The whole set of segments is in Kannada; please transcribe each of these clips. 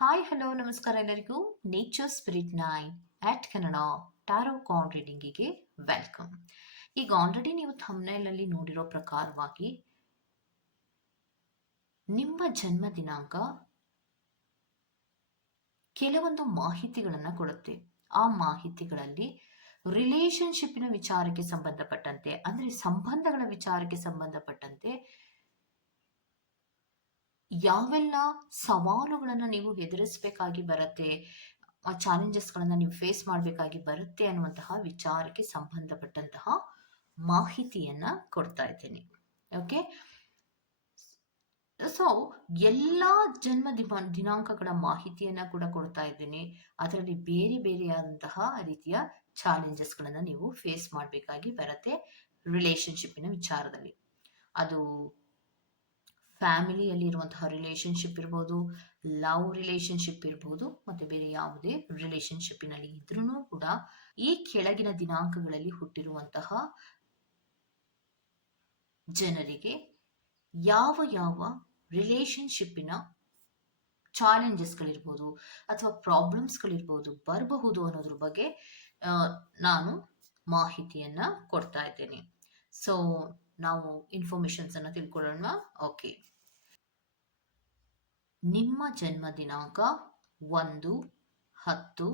ಹಾಯ್ ಹಲೋ ನಮಸ್ಕಾರ ಎಲ್ಲರಿಗೂ. Nature spirit nine eight Kannada tarot ಕಾನ್ ರೀಡಿಂಗಿಗೆ ವೆಲ್ಕಮ್ ಈಗ ಆಲ್ರೆಡಿ ನೀವು ಥಮ್ನೈಲಲ್ಲಿ ನೋಡಿರೋ ಪ್ರಕಾರವಾಗಿ ನಿಮ್ಮ ಜನ್ಮ ದಿನಾಂಕ ಕೆಲವೊಂದು ಮಾಹಿತಿಗಳನ್ನು ಕೊಡುತ್ತೆ. ಆ ಮಾಹಿತಿಗಳಲ್ಲಿ ರಿಲೇಶನ್ಶಿಪ್ಪಿನ ವಿಚಾರಕ್ಕೆ ಸಂಬಂಧಪಟ್ಟಂತೆ, ಅಂದರೆ ಸಂಬಂಧಗಳ ವಿಚಾರಕ್ಕೆ ಸಂಬಂಧಪಟ್ಟಂತೆ ಯಾವೆಲ್ಲ ಸವಾಲುಗಳನ್ನು ನೀವು ಎದುರಿಸಬೇಕಾಗಿ ಬರುತ್ತೆ, ಆ ಚಾಲೆಂಜಸ್ಗಳನ್ನು ನೀವು ಫೇಸ್ ಮಾಡಬೇಕಾಗಿ ಬರುತ್ತೆ ಅನ್ನುವಂತಹ ವಿಚಾರಕ್ಕೆ ಸಂಬಂಧಪಟ್ಟಂತಹ ಮಾಹಿತಿಯನ್ನ ಕೊಡ್ತಾ ಇದ್ದೀನಿ. ಓಕೆ ಸೊ ಎಲ್ಲ ಜನ್ಮ ದಿನ, ದಿನಾಂಕಗಳ ಮಾಹಿತಿಯನ್ನ ಕೂಡ ಕೊಡ್ತಾ ಇದ್ದೀನಿ. ಅದರಲ್ಲಿ ಬೇರೆ ಬೇರೆಯಾದಂತಹ ರೀತಿಯ ಚಾಲೆಂಜಸ್ಗಳನ್ನು ನೀವು ಫೇಸ್ ಮಾಡಬೇಕಾಗಿ ಬರುತ್ತೆ ರಿಲೇಶನ್ಶಿಪ್ಪಿನ ವಿಚಾರದಲ್ಲಿ. ಅದು ಫ್ಯಾಮಿಲಿಯಲ್ಲಿ ಇರುವಂತಹ ರಿಲೇಶನ್ಶಿಪ್ ಇರ್ಬೋದು ಲವ್ ರಿಲೇಶನ್ಶಿಪ್ ಇರ್ಬೋದು, ಮತ್ತೆ ಬೇರೆ ಯಾವುದೇ ರಿಲೇಶನ್ಶಿಪ್ಪಿನಲ್ಲಿ ಇದ್ರೂ ಕೂಡ ಈ ಕೆಳಗಿನ ದಿನಾಂಕಗಳಲ್ಲಿ ಹುಟ್ಟಿರುವಂತಹ ಜನರಿಗೆ ಯಾವ ಯಾವ ರಿಲೇಶನ್ಶಿಪ್ಪಿನ ಚಾಲೆಂಜಸ್ಗಳಿರ್ಬೋದು ಅಥವಾ ಪ್ರಾಬ್ಲಮ್ಸ್ಗಳಿರ್ಬೋದು ಬರಬಹುದು ಅನ್ನೋದ್ರ ಬಗ್ಗೆ ನಾನು ಮಾಹಿತಿಯನ್ನ ಕೊಡ್ತಾ ಇದ್ದೇನೆ. ಸೊ ನಾವು ಇನ್ಫಾರ್ಮೇಶನ್ಸ್ ಅನ್ನ ತಿಳ್ಕೊಳ್ಳೋಣ. ಓಕೆ ನಿಮ್ಮ ಜನ್ಮ ದಿನಾಂಕ ಒಂದು, ಹತ್ತು,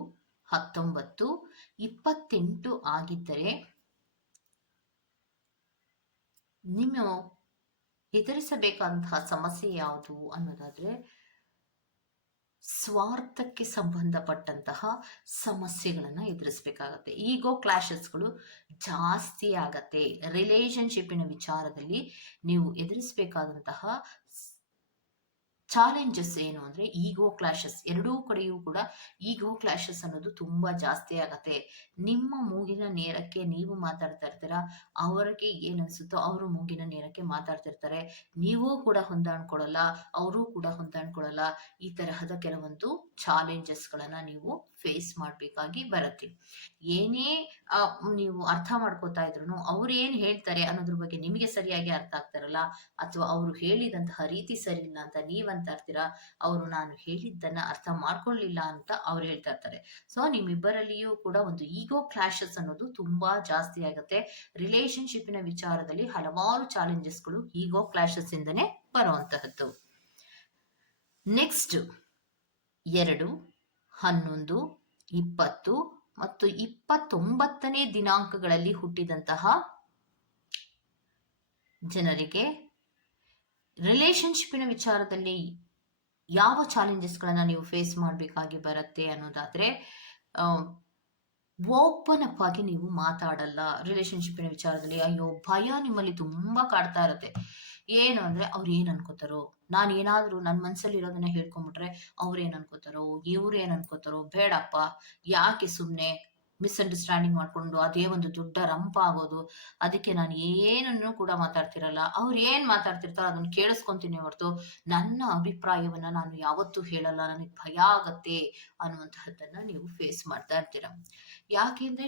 ಹತ್ತೊಂಬತ್ತು, ಇಪ್ಪತ್ತೆಂಟು ಆಗಿದ್ದರೆ ನಿಮ್ಮ ಎದುರಿಸಬೇಕಾದಂತಹ ಸಮಸ್ಯೆ ಯಾವುದು ಅನ್ನೋದಾದ್ರೆ ಸ್ವಾರ್ಥಕ್ಕೆ ಸಂಬಂಧಪಟ್ಟಂತಹ ಸಮಸ್ಯೆಗಳನ್ನ ಎದುರಿಸಬೇಕಾಗತ್ತೆ. ಈಗೋ ಕ್ಲಾಶಸ್ಗಳು ಜಾಸ್ತಿ ಆಗತ್ತೆ. ರಿಲೇಶನ್ಶಿಪ್ಪಿನ ವಿಚಾರದಲ್ಲಿ ನೀವು ಎದುರಿಸಬೇಕಾದಂತಹ ಚಾಲೆಂಜಸ್ ಏನು ಅಂದ್ರೆ ಈಗೋ ಕ್ಲಾಶಸ್ ಎರಡೂ ಕಡೆಯೂ ಕೂಡ ಈಗೋ ಕ್ಲಾಶಸ್ ಅನ್ನೋದು ತುಂಬಾ ಜಾಸ್ತಿ ಆಗತ್ತೆ. ನಿಮ್ಮ ಮೂಗಿನ ನೇರಕ್ಕೆ ನೀವು ಮಾತಾಡ್ತಾ ಇರ್ತೀರಾ? ಅವರಿಗೆ ಏನ್ ಅವರು ಮೂಗಿನ ನೇರಕ್ಕೆ ಮಾತಾಡ್ತಿರ್ತಾರೆ ನೀವು ಕೂಡ ಹೊಂದಾಣ್ಕೊಳ್ಳಲ್ಲ, ಅವರು ಕೂಡ ಹೊಂದಾಣ್ಕೊಳ್ಳಲ್ಲ. ಈ ತರಹದ ಕೆಲವೊಂದು ಚಾಲೆಂಜಸ್ ಗಳನ್ನ ನೀವು ಫೇಸ್ ಮಾಡ್ಬೇಕಾಗಿ ಬರುತ್ತೆ. ಏನೇ ನೀವು ಅರ್ಥ ಮಾಡ್ಕೋತಾ ಇದ್ರು ಅವ್ರು ಏನ್ ಹೇಳ್ತಾರೆ ಅನ್ನೋದ್ರ ಬಗ್ಗೆ ನಿಮಗೆ ಸರಿಯಾಗಿ ಅರ್ಥ ಆಗ್ತಾರಲ್ಲ ಅಥವಾ ಅವರು ಹೇಳಿದಂತಹ ರೀತಿ ಸರಿ ಇಲ್ಲ ಅಂತ ನೀವಂತ ಅಂತ ಇರ್ತೀರಾ ಅವರು ನಾನು ಹೇಳಿದ್ದನ್ನ ಅರ್ಥ ಮಾಡ್ಕೊಳ್ಳಿಲ್ಲ ಅಂತ ಅವ್ರು ಹೇಳ್ತಾ ಇರ್ತಾರೆ. ಸೊ ನಿಮ್ಮಿಬ್ಬರಲ್ಲಿಯೂ ಕೂಡ ಒಂದು ಈಗೋ ಕ್ಲಾಶಸ್ ಅನ್ನೋದು ತುಂಬಾ ಜಾಸ್ತಿ ಆಗುತ್ತೆ. ರಿಲೇಶನ್ಶಿಪ್ನ ವಿಚಾರದಲ್ಲಿ ಹಲವಾರು ಚಾಲೆಂಜಸ್ಗಳು ಈಗೋ ಕ್ಲಾಶಸ್ ಇಂದನೇ ಬರುವಂತಹದ್ದು. ನೆಕ್ಸ್ಟ್ ಎರಡು, ಹನ್ನೊಂದು, ಇಪ್ಪತ್ತು ಮತ್ತು ಇಪ್ಪತ್ತೊಂಬತ್ತನೇ ದಿನಾಂಕಗಳಲ್ಲಿ ಹುಟ್ಟಿದಂತಹ ಜನರಿಗೆ ರಿಲೇಶನ್ಶಿಪ್ಪಿನ ವಿಚಾರದಲ್ಲಿ ಯಾವ ಚಾಲೆಂಜಸ್ಗಳನ್ನು ನೀವು ಫೇಸ್ ಮಾಡಬೇಕಾಗಿ ಬರುತ್ತೆ ಅನ್ನೋದಾದರೆ ಓಪನ್ ಅಪ್ ಆಗಿ ನೀವು ಮಾತಾಡಲ್ಲ ರಿಲೇಶನ್ಶಿಪ್ಪಿನ ವಿಚಾರದಲ್ಲಿ. ಅಯ್ಯೋ, ಭಯ ನಿಮ್ಮಲ್ಲಿ ತುಂಬ ಕಾಡ್ತಾ ಇರುತ್ತೆ. ಏನು ಅಂದರೆ ಅವ್ರು ಏನು ಅನ್ಕೋತಾರೋ, ನಾನು ಏನಾದರೂ ನನ್ನ ಮನಸ್ಸಲ್ಲಿ ಇರೋದನ್ನ ಹೇಳ್ಕೊಂಬಿಟ್ರೆ ಅವ್ರು ಏನು ಅನ್ಕೋತಾರೋ, ಇವ್ರು ಏನು ಅನ್ಕೋತಾರೋ, ಬೇಡಪ್ಪ, ಯಾಕೆ ಸುಮ್ನೆ ಮಿಸ್ಅಂಡರ್ಸ್ಟ್ಯಾಂಡಿಂಗ್ ಮಾಡ್ಕೊಂಡು ಅದೇ ಒಂದು ದೊಡ್ಡ ರಂಪ ಆಗೋದು, ಅದಕ್ಕೆ ನಾನು ಏನನ್ನು ಕೂಡ ಮಾತಾಡ್ತಿರಲ್ಲ. ಅವ್ರು ಏನ್ ಮಾತಾಡ್ತಿರ್ತಾರೋ ಅದನ್ನ ಕೇಳಿಸ್ಕೊಂತೀನಿ ಹೊರತು ನನ್ನ ಅಭಿಪ್ರಾಯವನ್ನ ನಾನು ಯಾವತ್ತೂ ಹೇಳಲ್ಲ, ನನಗೆ ಭಯ ಆಗತ್ತೆ ಅನ್ನುವಂತಹದ್ದನ್ನ ನೀವು ಫೇಸ್ ಮಾಡ್ತಾ ಇರ್ತೀರ. ಯಾಕೆಂದ್ರೆ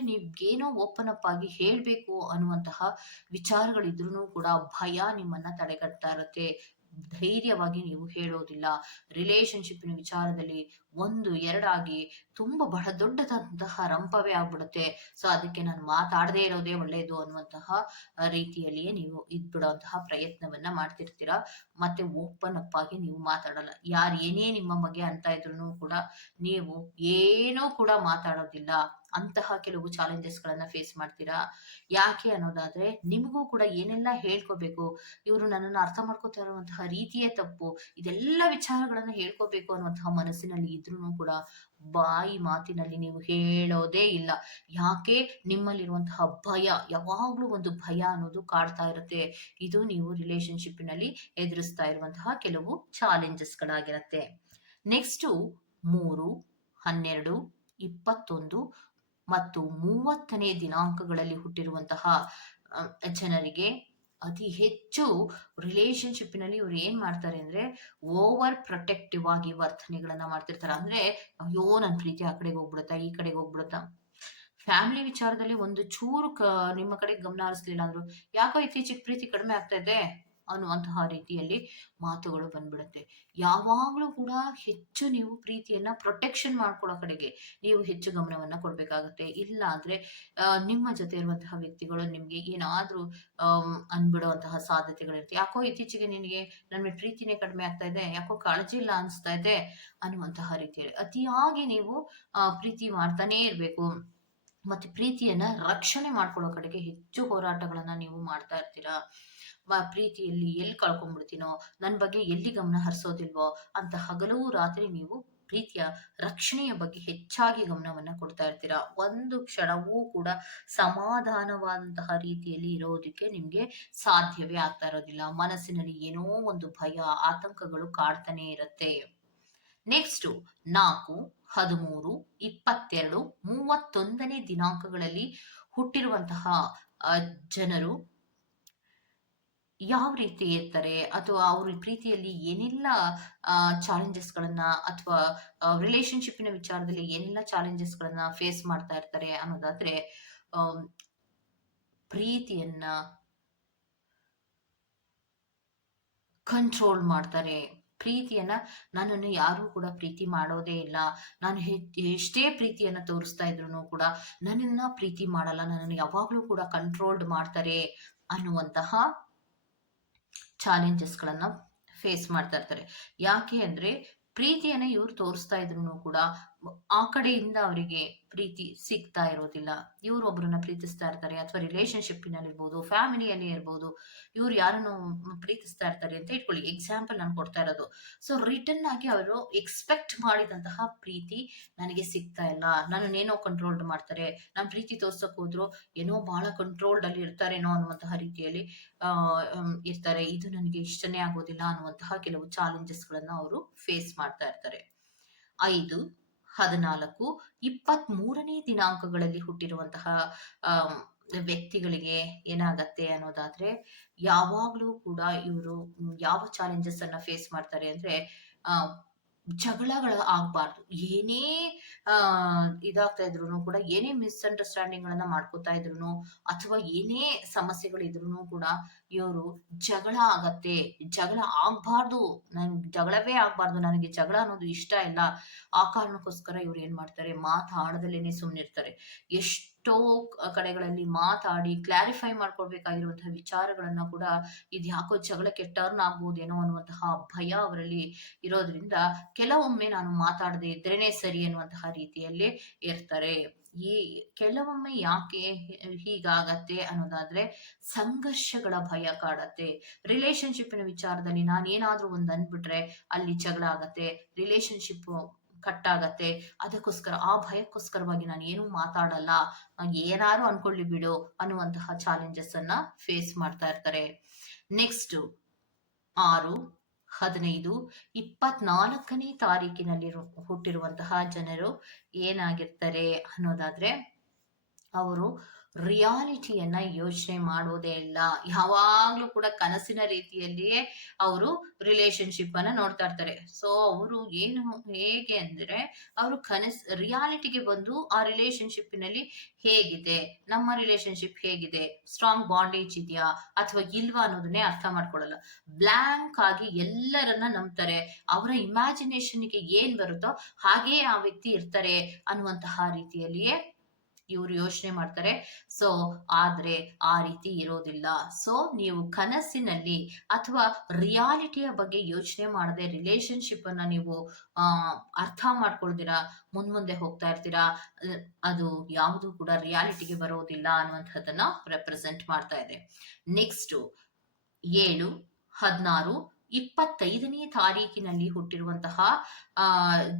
ಏನೋ ಓಪನ್ ಅಪ್ ಆಗಿ ಹೇಳ್ಬೇಕು ಅನ್ನುವಂತಹ ವಿಚಾರಗಳಿದ್ರು ಕೂಡ ಭಯ ನಿಮ್ಮನ್ನ ತಡೆಗಟ್ತಾ ಇರತ್ತೆ. ಧೈರ್ಯವಾಗಿ ನೀವು ಹೇಳೋದಿಲ್ಲ. ರಿಲೇಶನ್ಶಿಪ್ಪಿನ ವಿಚಾರದಲ್ಲಿ ಒಂದು, ಎರಡಾಗಿ ತುಂಬಾ ಬಹಳ ದೊಡ್ಡದಾದಂತಹ ರಂಪವೇ ಆಗ್ಬಿಡುತ್ತೆ. ಸೊ ಅದಕ್ಕೆ ನಾನು ಮಾತಾಡದೇ ಇರೋದೇ ಒಳ್ಳೆಯದು ಅನ್ನುವಂತಹ ರೀತಿಯಲ್ಲಿಯೇ ನೀವು ಇದ್ಬಿಡುವಂತಹ ಪ್ರಯತ್ನವನ್ನ ಮಾಡ್ತಿರ್ತೀರಾ. ಮತ್ತೆ ಓಪನ್ ಅಪ್ ಆಗಿ ನೀವು ಮಾತಾಡಲ್ಲ. ಯಾರು ಏನೇ ನಿಮ್ಮ ಬಗ್ಗೆ ಅಂತ ಇದ್ರು ಕೂಡ ನೀವು ಏನೂ ಕೂಡ ಮಾತಾಡೋದಿಲ್ಲ. ಅಂತಹ ಕೆಲವು ಚಾಲೆಂಜಸ್ ಗಳನ್ನ ಫೇಸ್ ಮಾಡ್ತೀರಾ? ಯಾಕೆ ಅನ್ನೋದಾದ್ರೆ ನಿಮಗೂ ಕೂಡ ಏನೆಲ್ಲ ಹೇಳ್ಕೋಬೇಕು, ಇವರು ನನ್ನನ್ನು ಅರ್ಥ ಮಾಡ್ಕೋತಾ ಇರುವಂತಹ ರೀತಿಯೇ ತಪ್ಪು, ಇದೆಲ್ಲ ವಿಚಾರಗಳನ್ನು ಹೇಳ್ಕೋಬೇಕು ಅನ್ನುವಂತಹ ಮನಸ್ಸಿನಲ್ಲಿ ಇದ್ರೂ ಕೂಡ ಬಾಯಿ ಮಾತಿನಲ್ಲಿ ನೀವು ಹೇಳೋದೇ ಇಲ್ಲ. ಯಾಕೆ? ನಿಮ್ಮಲ್ಲಿರುವಂತಹ ಭಯ, ಯಾವಾಗ್ಲೂ ಒಂದು ಭಯ ಅನ್ನೋದು ಕಾಡ್ತಾ ಇರುತ್ತೆ. ಇದು ನೀವು ರಿಲೇಶನ್ಶಿಪ್ನಲ್ಲಿ ಎದುರಿಸ್ತಾ ಇರುವಂತಹ ಕೆಲವು ಚಾಲೆಂಜಸ್ ಗಳಾಗಿರತ್ತೆ. ನೆಕ್ಸ್ಟ್ ಮೂರು, ಹನ್ನೆರಡು, ಇಪ್ಪತ್ತೊಂದು ಮತ್ತು ಮೂವತ್ತನೇ ದಿನಾಂಕಗಳಲ್ಲಿ ಹುಟ್ಟಿರುವಂತಹ ಜನರಿಗೆ ಅತಿ ಹೆಚ್ಚು ರಿಲೇಶನ್ಶಿಪ್ನಲ್ಲಿ ಇವ್ರು ಏನ್ ಮಾಡ್ತಾರೆ ಅಂದ್ರೆ ಓವರ್ ಪ್ರೊಟೆಕ್ಟಿವ್ ಆಗಿ ವರ್ತನೆಗಳನ್ನ ಮಾಡ್ತಿರ್ತಾರೆ. ಅಂದ್ರೆ ಅಯ್ಯೋ ನನ್ ಪ್ರೀತಿ ಆ ಕಡೆಗೆ ಹೋಗ್ಬಿಡುತ್ತಾ, ಈ ಕಡೆಗೆ ಹೋಗ್ಬಿಡುತ್ತಾ. ಫ್ಯಾಮಿಲಿ ವಿಚಾರದಲ್ಲಿ ಒಂದು ಚೂರು ನಿಮ್ಮ ಕಡೆ ಗಮನ ಹರಿಸ್ಲಿಲ್ಲ ಅಂದ್ರು, ಯಾಕೋ ಇತ್ತೀಚೆಗೆ ಪ್ರೀತಿ ಕಡಿಮೆ ಆಗ್ತಾ ಇದೆ? ಅನ್ನುವಂತಹ ರೀತಿಯಲ್ಲಿ ಮಾತುಗಳು ಬಂದ್ಬಿಡುತ್ತೆ. ಯಾವಾಗಲೂ ಕೂಡ ಹೆಚ್ಚು ನೀವು ಪ್ರೀತಿಯನ್ನ ಪ್ರೊಟೆಕ್ಷನ್ ಮಾಡ್ಕೊಳ್ಳೋ ಕಡೆಗೆ ನೀವು ಹೆಚ್ಚು ಗಮನವನ್ನ ಕೊಡಬೇಕಾಗುತ್ತೆ. ಇಲ್ಲ ಅಂದ್ರೆ ನಿಮ್ಮ ಜೊತೆ ಇರುವಂತಹ ವ್ಯಕ್ತಿಗಳು ನಿಮ್ಗೆ ಏನಾದ್ರೂ ಅಹ್ ಅನ್ಬಿಡುವಂತಹ ಸಾಧ್ಯತೆಗಳಿರುತ್ತೆ. ಯಾಕೋ ಇತ್ತೀಚೆಗೆ ನಿನಗೆ ನನ್ನ ಪ್ರೀತಿನೇ ಕಡಿಮೆ ಆಗ್ತಾ ಇದೆ, ಯಾಕೋ ಕಾಳಜಿ ಇಲ್ಲ ಅನಿಸ್ತಾ ಇದೆ ಅನ್ನುವಂತಹ ರೀತಿಯಲ್ಲಿ ಅತಿಯಾಗಿ ನೀವು ಪ್ರೀತಿ ಮಾಡ್ತಾನೇ ಇರಬೇಕು. ಮತ್ತೆ ಪ್ರೀತಿಯನ್ನ ರಕ್ಷಣೆ ಮಾಡ್ಕೊಳ್ಳೋ ಕಡೆಗೆ ಹೆಚ್ಚು ಹೋರಾಟಗಳನ್ನ ನೀವು ಮಾಡ್ತಾ ಇರ್ತೀರಾ? ಪ್ರೀತಿಯಲ್ಲಿ ಎಲ್ಲಿ ಕಳ್ಕೊಂಡ್ಬಿಡ್ತೀನೋ ನನ್ನ ಬಗ್ಗೆ ಎಲ್ಲಿ ಗಮನ ಹರಿಸೋದಿಲ್ವೋ? ಅಂತ ಹಗಲು ರಾತ್ರಿ ನೀವು ಪ್ರೀತಿಯ ರಕ್ಷಣೆಯ ಬಗ್ಗೆ ಹೆಚ್ಚಾಗಿ ಗಮನವನ್ನ ಕೊಡ್ತಾ ಇರ್ತೀರಾ? ಒಂದು ಕ್ಷಣವೂ ಕೂಡ ಸಮಾಧಾನವಾದಂತಹ ರೀತಿಯಲ್ಲಿ ಇರೋದಕ್ಕೆ ನಿಮ್ಗೆ ಸಾಧ್ಯವೇ ಆಗ್ತಾ ಇರೋದಿಲ್ಲ. ಮನಸ್ಸಿನಲ್ಲಿ ಏನೋ ಒಂದು ಭಯ, ಆತಂಕಗಳು ಕಾಡ್ತಾನೆ ಇರುತ್ತೆ. ನೆಕ್ಸ್ಟ್ ನಾಲ್ಕು ಹದಿಮೂರು, ಇಪ್ಪತ್ತೆರಡು, ಮೂವತ್ತೊಂದನೇ ದಿನಾಂಕಗಳಲ್ಲಿ ಹುಟ್ಟಿರುವಂತಹ ಜನರು ಯಾವ ರೀತಿ ಇರ್ತಾರೆ? ಅಥವಾ ಅವ್ರ ಪ್ರೀತಿಯಲ್ಲಿ ಏನೆಲ್ಲ ಚಾಲೆಂಜಸ್ ಗಳನ್ನ ಅಥವಾ ರಿಲೇಶನ್ಶಿಪ್ಪಿನ ವಿಚಾರದಲ್ಲಿ ಏನೆಲ್ಲ ಚಾಲೆಂಜಸ್ ಗಳನ್ನ ಫೇಸ್ ಮಾಡ್ತಾ ಇರ್ತಾರೆ ಅನ್ನೋದಾದ್ರೆ ಪ್ರೀತಿಯನ್ನ ಕಂಟ್ರೋಲ್ ಮಾಡ್ತಾರೆ. ಪ್ರೀತಿಯನ್ನ ನನ್ನನ್ನು ಯಾರು ಕೂಡ ಪ್ರೀತಿ ಮಾಡೋದೇ ಇಲ್ಲ. ನಾನು ಎಷ್ಟೇ ಪ್ರೀತಿಯನ್ನ ತೋರಿಸ್ತಾ ಇದ್ರು ಕೂಡ ನನ್ನನ್ನ ಪ್ರೀತಿ ಮಾಡಲ್ಲ, ನನ್ನನ್ನು ಯಾವಾಗ್ಲೂ ಕೂಡ ಕಂಟ್ರೋಲ್ಡ್ ಮಾಡ್ತಾರೆ ಅನ್ನುವಂತಹ ಚಾಲೆಂಜಸ್ ಗಳನ್ನ ಫೇಸ್ ಮಾಡ್ತಾ ಇರ್ತಾರೆ. ಯಾಕೆ ಅಂದ್ರೆ ಪ್ರೀತಿಯನ್ನ ಇವ್ರು ತೋರಿಸ್ತಾ ಇದ್ರು ಕೂಡ ಆ ಕಡೆಯಿಂದ ಅವರಿಗೆ ಪ್ರೀತಿ ಸಿಗ್ತಾ ಇರೋದಿಲ್ಲ. ಇವರು ಒಬ್ಬರನ್ನ ಪ್ರೀತಿಸ್ತಾ ಇರ್ತಾರೆ ಅಥವಾ ರಿಲೇಶನ್ಶಿಪ್ಪಿನಲ್ಲಿ ಇರ್ಬೋದು ಫ್ಯಾಮಿಲಿಯಲ್ಲಿ ಇರ್ಬೋದು, ಇವ್ರು ಯಾರನ್ನು ಪ್ರೀತಿಸ್ತಾ ಇರ್ತಾರೆ ಅಂತ ಇಟ್ಕೊಳ್ಳಿ. ಎಕ್ಸಾಂಪಲ್ ನಾನು ಕೊಡ್ತಾ ಇರೋದು. ಸೊ ರಿಟರ್ನ್ ಆಗಿ ಅವರು ಎಕ್ಸ್ಪೆಕ್ಟ್ ಮಾಡಿದಂತಹ ಪ್ರೀತಿ ನನಗೆ ಸಿಗ್ತಾ ಇಲ್ಲ. ನಾನು ಏನೋ ಕಂಟ್ರೋಲ್ಡ್ ಮಾಡ್ತಾರೆ. ನಾನು ಪ್ರೀತಿ ತೋರ್ಸಕ್ ಹೋದ್ರು ಏನೋ ಬಹಳ ಕಂಟ್ರೋಲ್ಡ್ ಅಲ್ಲಿ ಇರ್ತಾರೇನೋ ಅನ್ನುವಂತಹ ರೀತಿಯಲ್ಲಿ ಇರ್ತಾರೆ. ಇದು ನನಗೆ ಇಷ್ಟನೇ ಆಗೋದಿಲ್ಲ ಅನ್ನುವಂತಹ ಕೆಲವು ಚಾಲೆಂಜಸ್ ಗಳನ್ನ ಅವರು ಫೇಸ್ ಮಾಡ್ತಾ ಇರ್ತಾರೆ. ಐದು ಹದಿನಾಲ್ಕು ಇಪ್ಪತ್ತ್ ಮೂರನೇ ದಿನಾಂಕಗಳಲ್ಲಿ ಹುಟ್ಟಿರುವಂತಹ ವ್ಯಕ್ತಿಗಳಿಗೆ ಏನಾಗತ್ತೆ ಅನ್ನೋದಾದ್ರೆ, ಯಾವಾಗ್ಲೂ ಕೂಡ ಇವರು ಯಾವ ಚಾಲೆಂಜಸ್ ಅನ್ನ ಫೇಸ್ ಮಾಡ್ತಾರೆ ಅಂದ್ರೆ, ಆ, ಜಗಳಗಳ ಆಗ್ಬಾರ್ದು. ಏನೇ ಇದಾಗ್ತಾ ಇದ್ರು ಕೂಡ, ಏನೇ ಮಿಸ್ಅಂಡರ್ಸ್ಟ್ಯಾಂಡಿಂಗ್ ಗಳನ್ನ ಮಾಡ್ಕೋತಾ ಇದ್ರು ಅಥವಾ ಏನೇ ಸಮಸ್ಯೆಗಳಿದ್ರು ಕೂಡ ಇವರು ಜಗಳ ಆಗತ್ತೆ, ಜಗಳ ಆಗ್ಬಾರ್ದು, ನನ್ ಜಗಳವೇ ಆಗ್ಬಾರ್ದು, ನನಗೆ ಜಗಳ ಅನ್ನೋದು ಇಷ್ಟ ಇಲ್ಲ. ಆ ಕಾರಣಕ್ಕೋಸ್ಕರ ಇವ್ರು ಏನ್ ಮಾಡ್ತಾರೆ? ಮಾತಾಡದಲ್ಲೇನೆ ಸುಮ್ನಿರ್ತಾರೆ ಎಷ್ಟೋ ಕಡೆಗಳಲ್ಲಿ ಮಾತಾಡಿ ಕ್ಲಾರಿಫೈ ಮಾಡ್ಕೊಳ್ಬೇಕಾಗಿರುವಂತಹ ವಿಚಾರಗಳನ್ನ ಕೂಡ ಇದು ಯಾಕೋ ಜಗಳಕ್ಕೆ ಟರ್ನ್ ಆಗ್ಬೋದೇನೋ ಅನ್ನುವಂತಹ ಭಯ ಅವರಲ್ಲಿ ಇರೋದ್ರಿಂದ ಕೆಲವೊಮ್ಮೆ ನಾನು ಮಾತಾಡದೆ ಇದ್ರೇನೆ ಸರಿ ಅನ್ನುವಂತಹ ರೀತಿಯಲ್ಲಿ ಇರ್ತಾರೆ. ಈ ಕೆಲವೊಮ್ಮೆ ಯಾಕೆ ಹೀಗಾಗತ್ತೆ ಅನ್ನೋದಾದ್ರೆ ಸಂಘರ್ಷಗಳ ಭಯ ಕಾಡತ್ತೆ. ರಿಲೇಶನ್ಶಿಪ್ಪಿನ ವಿಚಾರದಲ್ಲಿ ನಾನು ಏನಾದ್ರೂ ಒಂದ್ ಅಂದ್ಬಿಟ್ರೆ ಅಲ್ಲಿ ಜಗಳ ಆಗತ್ತೆ ರಿಲೇಶನ್ಶಿಪ್ ಕಟ್ ಆಗತ್ತೆ. ಅದಕ್ಕೋಸ್ಕರ, ಆ ಭಯಕ್ಕೋಸ್ಕರವಾಗಿ ನಾನು ಏನು ಮಾತಾಡಲ್ಲ ಏನಾರು ಅನ್ಕೊಳ್ಳಿ ಬಿಡು ಅನ್ನುವಂತಹ ಚಾಲೆಂಜಸ್ ಅನ್ನ ಫೇಸ್ ಮಾಡ್ತಾ ಇರ್ತಾರೆ. ನೆಕ್ಸ್ಟ್ ಆರು ಹದಿನೈದು ಇಪ್ಪತ್ನಾಲ್ಕನೇ ತಾರೀಕಿನಲ್ಲಿ ಹುಟ್ಟಿರುವಂತಹ ಜನರು ಏನಾಗಿರ್ತಾರೆ ಅನ್ನೋದಾದ್ರೆ ಅವರು ರಿಯಾಲಿಟಿಯನ್ನ ಯೋಚನೆ ಮಾಡೋದೇ ಇಲ್ಲ. ಯಾವಾಗ್ಲೂ ಕೂಡ ಕನಸಿನ ರೀತಿಯಲ್ಲಿಯೇ ಅವರು ರಿಲೇಶನ್ಶಿಪ್ ಅನ್ನ ನೋಡ್ತಾ ಇರ್ತಾರೆ. ಸೊ ಅವರು ಏನು, ಹೇಗೆ ಅಂದ್ರೆ ಅವರು ಕನಸ್, ರಿಯಾಲಿಟಿಗೆ ಬಂದು ಆ ರಿಲೇಶನ್ಶಿಪ್ಪಿನಲ್ಲಿ ಹೇಗಿದೆ, ನಮ್ಮ ರಿಲೇಶನ್ಶಿಪ್ ಹೇಗಿದೆ ಸ್ಟ್ರಾಂಗ್ ಬಾಂಡೇಜ್ ಇದೆಯಾ ಅಥವಾ ಇಲ್ವಾ ಅನ್ನೋದನ್ನೇ ಅರ್ಥ ಮಾಡ್ಕೊಳ್ಳಲ್ಲ. ಬ್ಲಾಂಕ್ ಆಗಿ ಎಲ್ಲರನ್ನ ನಂಬ್ತಾರೆ. ಅವರ ಇಮ್ಯಾಜಿನೇಷನ್ಗೆ ಏನ್ ಬರುತ್ತೋ ಹಾಗೇ ಆ ವ್ಯಕ್ತಿ ಇರ್ತಾರೆ ಅನ್ನುವಂತಹ ರೀತಿಯಲ್ಲಿಯೇ ಇವರು ಯೋಚನೆ ಮಾಡ್ತಾರೆ. ಸೊ ಆದ್ರೆ ಆ ರೀತಿ ಇರೋದಿಲ್ಲ. ಸೊ ನೀವು ಕನಸಿನಲ್ಲಿ ಅಥವಾ ರಿಯಾಲಿಟಿಯ ಬಗ್ಗೆ ಯೋಚನೆ ಮಾಡದೆ ರಿಲೇಶನ್ಶಿಪ್ ಅನ್ನ ನೀವು ಅರ್ಥ ಮುಂದ್ ಮುಂದೆ ಹೋಗ್ತಾ ಇರ್ತೀರಾ, ಅದು ಯಾವುದು ಕೂಡ ರಿಯಾಲಿಟಿಗೆ ಬರೋದಿಲ್ಲ ಅನ್ನುವಂಥದ್ದನ್ನ ರೆಪ್ರೆಸೆಂಟ್ ಮಾಡ್ತಾ ಇದೆ. ನೆಕ್ಸ್ಟ್ ಏಳು, ಹದಿನಾರು, ಇಪ್ಪತ್ತೈದನೇ ತಾರೀಕಿನಲ್ಲಿ ಹುಟ್ಟಿರುವಂತಹ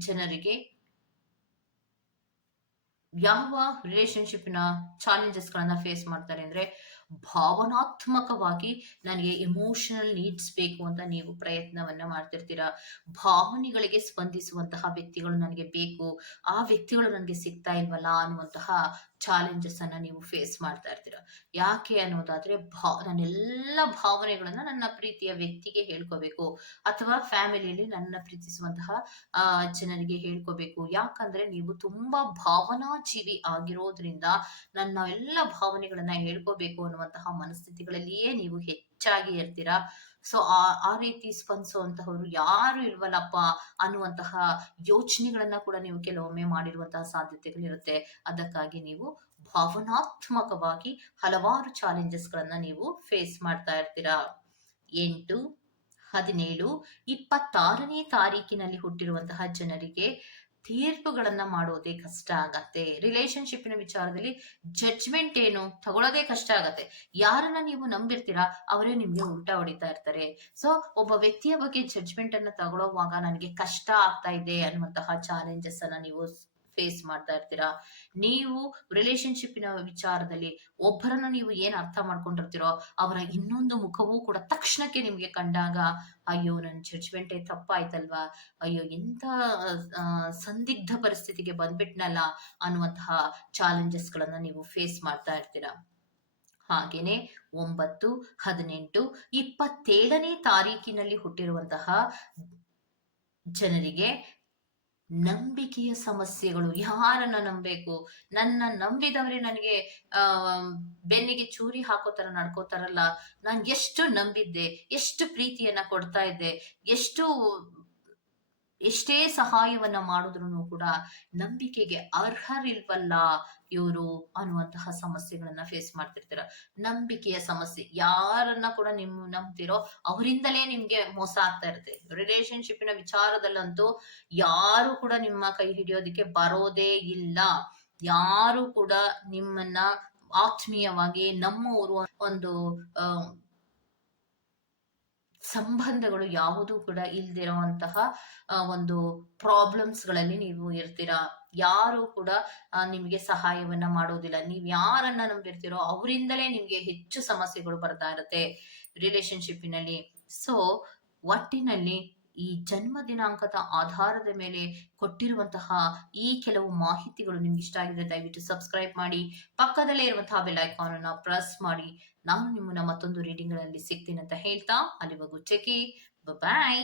ಜನರಿಗೆ ಯಾವ ಚಾಲೆಂಜಸ್ ಗಳನ್ನ ಫೇಸ್ ಮಾಡ್ತಾರೆ ಅಂದ್ರೆ ಭಾವನಾತ್ಮಕವಾಗಿ ನನಗೆ ಎಮೋಷನಲ್ ನೀಡ್ಸ್ ಬೇಕು ಅಂತ ನೀವು ಪ್ರಯತ್ನವನ್ನ ಮಾಡ್ತಿರ್ತೀರಾ? ಭಾವನೆಗಳಿಗೆ ಸ್ಪಂದಿಸುವಂತಹ ವ್ಯಕ್ತಿಗಳು ನನಗೆ ಬೇಕು. ಆ ವ್ಯಕ್ತಿಗಳು ನನಗೆ ಸಿಗ್ತಾ ಇಲ್ವಲ್ಲ ಅನ್ನುವಂತಹ ಚಾಲೆಂಜಸ್ ಅನ್ನ ನೀವು ಫೇಸ್ ಮಾಡ್ತಾ ಇರ್ತೀರ. ಯಾಕೆ ಅನ್ನೋದಾದ್ರೆ ಭಾ, ನನ್ನೆಲ್ಲ ಭಾವನೆಗಳನ್ನ ನನ್ನ ಪ್ರೀತಿಯ ವ್ಯಕ್ತಿಗೆ ಹೇಳ್ಕೋಬೇಕು. ಅಥವಾ ಫ್ಯಾಮಿಲಿಯಲ್ಲಿ ನನ್ನ ಪ್ರೀತಿಸುವಂತಹ ಜನರಿಗೆ ಹೇಳ್ಕೋಬೇಕು. ಯಾಕಂದ್ರೆ ನೀವು ತುಂಬಾ ಭಾವನಾಜೀವಿ ಆಗಿರೋದ್ರಿಂದ ನನ್ನ ಎಲ್ಲ ಭಾವನೆಗಳನ್ನ ಹೇಳ್ಕೋಬೇಕು ಅನ್ನುವಂತಹ ಮನಸ್ಥಿತಿಗಳಲ್ಲಿಯೇ ನೀವು ಹೆಚ್ಚಾಗಿ ಇರ್ತೀರಾ. ಸೊ ಆ ಆ ರೀತಿ ಸ್ಪಂದಿಸುವಂತಹವರು ಯಾರು ಇಲ್ವಲ್ಲಪ್ಪ ಅನ್ನುವಂತಹ ಯೋಚನೆಗಳನ್ನ ಕೂಡ ನೀವು ಕೆಲವೊಮ್ಮೆ ಮಾಡಿರುವಂತಹ ಸಾಧ್ಯತೆಗಳಿರುತ್ತೆ. ಅದಕ್ಕಾಗಿ ನೀವು ಭಾವನಾತ್ಮಕವಾಗಿ ಹಲವಾರು ಚಾಲೆಂಜಸ್ ಗಳನ್ನ ನೀವು ಫೇಸ್ ಮಾಡ್ತಾ ಇರ್ತೀರಾ? ಎಂಟು, ಹದಿನೇಳು, ಇಪ್ಪತ್ತಾರನೇ ತಾರೀಕಿನಲ್ಲಿ ಹುಟ್ಟಿರುವಂತಹ ಜನರಿಗೆ ತೀರ್ಪುಗಳನ್ನ ಮಾಡೋದೇ ಕಷ್ಟ ಆಗತ್ತೆ. ರಿಲೇಶನ್ಶಿಪ್ನ ವಿಚಾರದಲ್ಲಿ ಜಡ್ಜ್ಮೆಂಟ್ ಏನು ತಗೊಳ್ಳೋದೇ ಕಷ್ಟ ಆಗತ್ತೆ. ಯಾರನ್ನ ನೀವು ನಂಬಿರ್ತೀರಾ, ಅವರೇ ನಿಮ್ಗೆ ಉಲ್ಟಾ ಹೊಡಿತಾ ಇರ್ತಾರೆ. ಸೊ ಒಬ್ಬ ವ್ಯಕ್ತಿಯ ಬಗ್ಗೆ ಜಡ್ಜ್ಮೆಂಟ್ ಅನ್ನ ತಗೊಳ್ಳೋವಾಗ ನನಗೆ ಕಷ್ಟ ಆಗ್ತಾ ಇದೆ ಅನ್ನುವಂತಹ ಚಾಲೆಂಜಸ್ ಅನ್ನ ನೀವು ಫೇಸ್ ಮಾಡ್ತಾ ಇರ್ತೀರಾ? ನೀವು ರಿಲೇಶನ್ಶಿಪ್ನ ವಿಚಾರದಲ್ಲಿ ಒಬ್ಬರನ್ನ ನೀವು ಏನ್ ಅರ್ಥ ಮಾಡ್ಕೊಂಡಿರ್ತೀರೋ, ಅವರ ಇನ್ನೊಂದು ಮುಖವೂ ಕೂಡ ತಕ್ಷಣಕ್ಕೆ ನಿಮ್ಗೆ ಕಂಡಾಗ, ಅಯ್ಯೋ ನನ್ನ ಜಡ್ಜ್ಮೆಂಟೇ ತಪ್ಪಾಯ್ತಲ್ವಾ? ಅಯ್ಯೋ ಎಂತ ಸಂದಿಗ್ಧ ಪರಿಸ್ಥಿತಿಗೆ ಬಂದ್ಬಿಟ್ನಲ್ಲ ಅನ್ನುವಂತಹ ಚಾಲೆಂಜಸ್ ಗಳನ್ನ ನೀವು ಫೇಸ್ ಮಾಡ್ತಾ ಇರ್ತೀರಾ? ಹಾಗೇನೆ ಒಂಬತ್ತು, ಹದಿನೆಂಟು, ಇಪ್ಪತ್ತೇಳನೇ ತಾರೀಕಿನಲ್ಲಿ ಹುಟ್ಟಿರುವಂತಹ ಜನರಿಗೆ ನಂಬಿಕೆಯ ಸಮಸ್ಯೆಗಳು. ಯಾರನ್ನ ನಂಬಬೇಕು? ನನ್ನ ನಂಬಿದವರೇ ನನಗೆ, ಆ, ಬೆನ್ನಿಗೆ ಚೂರಿ ಹಾಕೋ ತರ ನಡ್ಕೋತಾರಲ್ಲ. ನಾನ್ ಎಷ್ಟು ನಂಬಿದ್ದೆ, ಎಷ್ಟು ಪ್ರೀತಿಯನ್ನ ಕೊಡ್ತಾ ಇದ್ದೆ, ಎಷ್ಟು ಎಷ್ಟೇ ಸಹಾಯವನ್ನ ಮಾಡಿದ್ರು ಕೂಡ ನಂಬಿಕೆಗೆ ಅರ್ಹರಿಲ್ವಲ್ಲ ಇವರು ಅನ್ನುವಂತಹ ಸಮಸ್ಯೆಗಳನ್ನ ಫೇಸ್ ಮಾಡ್ತಿರ್ತೀರ. ನಂಬಿಕೆಯ ಸಮಸ್ಯೆ ಯಾರನ್ನ ಕೂಡ ನಿಮ್ ನಂಬ್ತಿರೋ ಅವರಿಂದಲೇ ನಿಮ್ಗೆ ಮೋಸ ಆಗ್ತಾ ಇರುತ್ತೆ. ರಿಲೇಶನ್ಶಿಪ್ನ ವಿಚಾರದಲ್ಲಂತೂ ಯಾರು ಕೂಡ ನಿಮ್ಮ ಕೈ ಹಿಡಿಯೋದಕ್ಕೆ ಬರೋದೇ ಇಲ್ಲ. ಯಾರು ಕೂಡ ನಿಮ್ಮನ್ನ ಆತ್ಮೀಯವಾಗಿ ನಮ್ಮವರು ಒಂದು ಆ, ಸಂಬಂಧಗಳು ಯಾವುದೂ ಕೂಡ ಇಲ್ದಿರುವಂತಹ ಒಂದು ಪ್ರಾಬ್ಲಮ್ಸ್ಗಳಲ್ಲಿ ನೀವು ಇರ್ತೀರಾ. ಯಾರು ಕೂಡ ನಿಮಗೆ ನಿಮ್ಗೆ ಸಹಾಯವನ್ನ ಮಾಡೋದಿಲ್ಲ. ನೀವು ಯಾರನ್ನ ನಂಬಿರ್ತೀರೋ ಅವರಿಂದಲೇ ನಿಮಗೆ ಹೆಚ್ಚು ಸಮಸ್ಯೆಗಳು ಬರ್ತಾ ಇರುತ್ತೆ ರಿಲೇಶನ್ಶಿಪ್ಪಿನಲ್ಲಿ ಸೊ ಒಟ್ಟಿನಲ್ಲಿ ಈ ಜನ್ಮ ದಿನಾಂಕದ ಆಧಾರದ ಮೇಲೆ ಕೊಟ್ಟಿರುವಂತಹ ಈ ಕೆಲವು ಮಾಹಿತಿಗಳು ನಿಮ್ಗೆ ಇಷ್ಟ ಆಗಿದೆ ದಯವಿಟ್ಟು ಸಬ್ಸ್ಕ್ರೈಬ್ ಮಾಡಿ, ಪಕ್ಕದಲ್ಲೇ ಇರುವಂತಹ ಬೆಲ್ ಐಕಾನ್ ಅನ್ನ ಪ್ರೆಸ್ ಮಾಡಿ. ನಾನು ನಿಮ್ಮನ್ನ ಮತ್ತೊಂದು ರೀಡಿಂಗ್ಗಳಲ್ಲಿ ಸಿಗ್ತೀನಿ ಅಂತ ಹೇಳ್ತಾ, ಅಲ್ಲಿವರೆಗೂ ಚೆಕಿ ಬಾಯ್